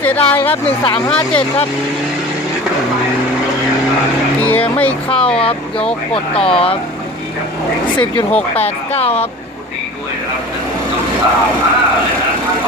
เสียดายครับ 1357 ครับ เกียร์ไม่เข้าครับ ยกกดต่อครับ 10.689 ครับ